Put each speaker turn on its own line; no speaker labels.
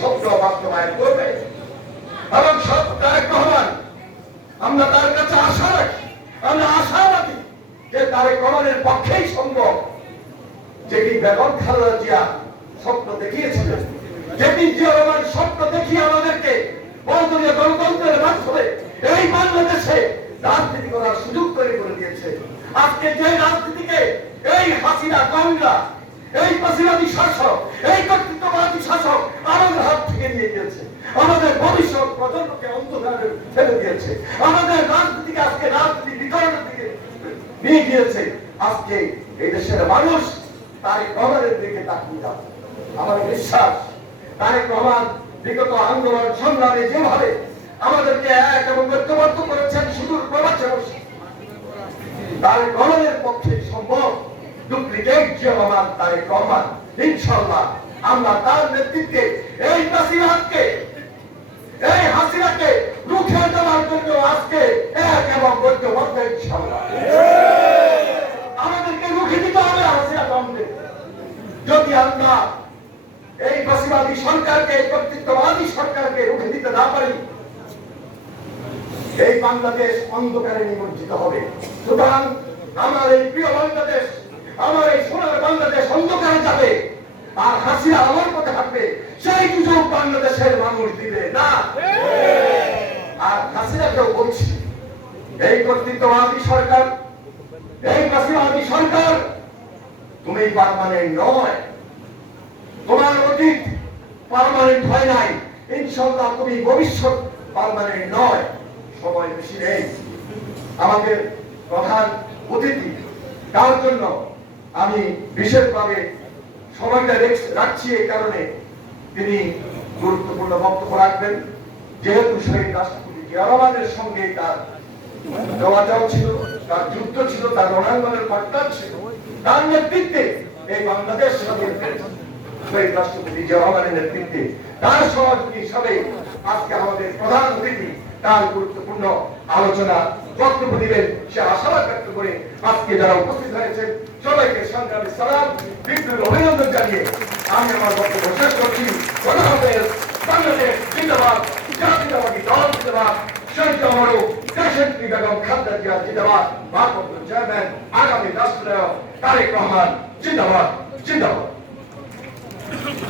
স্বপ্ন বাস্তবায়ন করবে। এবং সব তারেক রহমান, আমরা তার কাছে আশা রাখি, আমরা আশা রাখি যে তারেক রহমানের পক্ষেই সম্ভব। যেটি বেগম খালেদা জিয়া স্বপ্ন দেখিয়েছিলেন, যেটি জিয়া রহমান স্বপ্ন দেখিয়ে আমাদেরকে বহুদলীয় গণতন্ত্রের মাধ্যমে এই বাংলাদেশে রাজনীতি করার সুযোগ তৈরি করে দিয়েছে। আজকে যে রাজনীতিকে এই হাসিনা, গঙ্গা, এই পাশিবাদী শাসক, এই কর্তৃত্ববাদী শাসক আমাদের হাত থেকে নিয়ে গিয়েছে আমাদের ভবিষ্যৎ প্রজন্মকে অন্ধকারে দিয়েছে আমাদের রাজনীতিকে আজকে রাজনীতি বিতরণের দিকে নিয়ে গিয়েছে। আজকে এই দেশের মানুষ তারেক রহমানের দিকে তাকিয়ে যাচ্ছে আমার বিশ্বাস, তারেক রহমান বিগত আন্দোলন সংগ্রামে যেভাবে আমাদেরকে এক এবং ঐক্যবদ্ধ করেছেন, সুদূর প্রবাসে বসে তারেক রহমানের পক্ষে সম্ভব ডুপ্লিকেট জিয়া রহমান তারেক রহমান। ইনশাল্লাহ আমরা তার নেতৃত্বে এই নাসিরহাটকে এই হাসিনাকে রুখে দেওয়ার জন্য আজকে এক এবং ঐক্যবদ্ধ ইনশাল্লাহ আমাদেরকে রুখে দিতে হবে হাসিনা দমকে যদি আমরা এই ফাঁসিবাদী সরকারকে, এই কর্তৃত্ববাদী সরকারকে রুখে দিতে না পারি, এই বাংলাদেশ অন্ধকারে নিমজ্জিত হবে। সুতরাং আমার এই প্রিয় বাংলাদেশ, আমার এই সোনার বাংলাদেশ অন্ধকারে যাবে। আর হাসিনা আমার পথে হাঁটবে সেই সুযোগ বাংলাদেশের মানুষ দিবে না। আর হাসিনাকেও বলছি, এই কর্তৃত্ববাদী সরকার, এই ফাঁসিবাদী সরকার তুমি পারমানেন্ট নয়। তোমার অতীত পারমানেন্ট হয় নাই। ইনশাল্লাহ তুমি ভবিষ্যৎ পারমানেন্ট নয়। সময় বেশি নেই। আমাদের প্রধান অতিথি, তার জন্য আমি বিশেষভাবে সময়টা রেখ- রাখছি এই কারণে তিনি গুরুত্বপূর্ণ বক্তব্য রাখবেন। যেহেতু শহীদ রাষ্ট্রপতি জিয়া রহমানের সঙ্গে তার যোগাযোগ ছিল, তার যুদ্ধ ছিল, তার রণাঙ্গনের কর্তা ছিল তার নেতৃত্বে এই বাংলাদেশ শহীদ রাষ্ট্রপতি জিয়া নেতৃত্বে তার সহযোগী হিসাবে আজকে আমাদের প্রধান অতিথি তার গুরুত্বপূর্ণ আলোচনা বক্তব্য দিবেন সে আশাবাদ ব্যক্ত করে আজকে যারা উপস্থিত হয়েছেন, সবাইকে সংগ্রামী সালাম বিপ্লবী অভিনন্দন জানিয়ে আমি আমার বক্তব্য শেষ করছি। বাংলাদেশ জিন্দাবাদ, জাতীয়তাবাদী দল জিন্দাবাদ শহীদ অমরু দেশনেত্রী বেগম খালেদা জিয়া জিন্দাবাদ। চেয়ারম্যান আগামী রাষ্ট্রনায়ক তারেক রহমান জিন্দাবাদ জিন্দাবাদ।